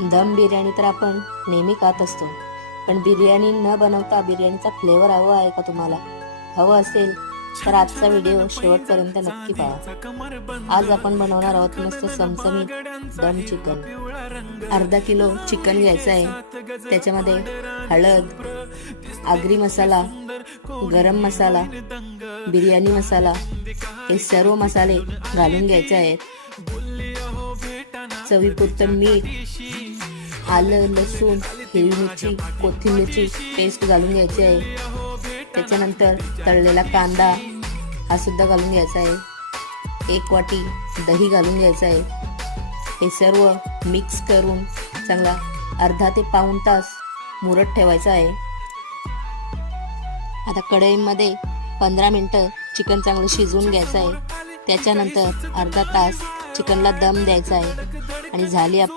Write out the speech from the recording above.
दम बिर्याणी तर आपण नेहमी खात असतो, पण बिर्याणी न बनवता बिर्याणीचा फ्लेवर हवा आहे का तुम्हाला? हवं असेल तर आजचा व्हिडिओ शेवटपर्यंत नक्की पहा। आज आपण बनवणार आहोत मस्त चमचमीत दम चिकन। अर्धा किलो चिकन घ्यायचं आहे। त्याच्यामध्ये हळद, आगरी मसाला, गरम मसाला, बिर्याणी मसाला हे सर्व मसाले घालून घ्यायचे आहेत। चवीपुरतं मीठ, आलं, लसूण, हिरवी मिरची, कोथिंबीरची पेस्ट घालून घ्यायची आहे। त्याच्यानंतर तळलेला कांदा हा सुद्धा घालून घ्यायचा आहे। 1 वाटी दही घालून घ्यायचं आहे। हे सर्व मिक्स करून चांगला अर्धा ते पाऊण तास मुरत ठेवायचा आहे। आता कढईमध्ये 15 मिनिटं चिकन चांगलं शिजवून घ्यायचं आहे। त्याच्यानंतर अर्धा तास चिकनला दम द्यायचा आहे आणि झाली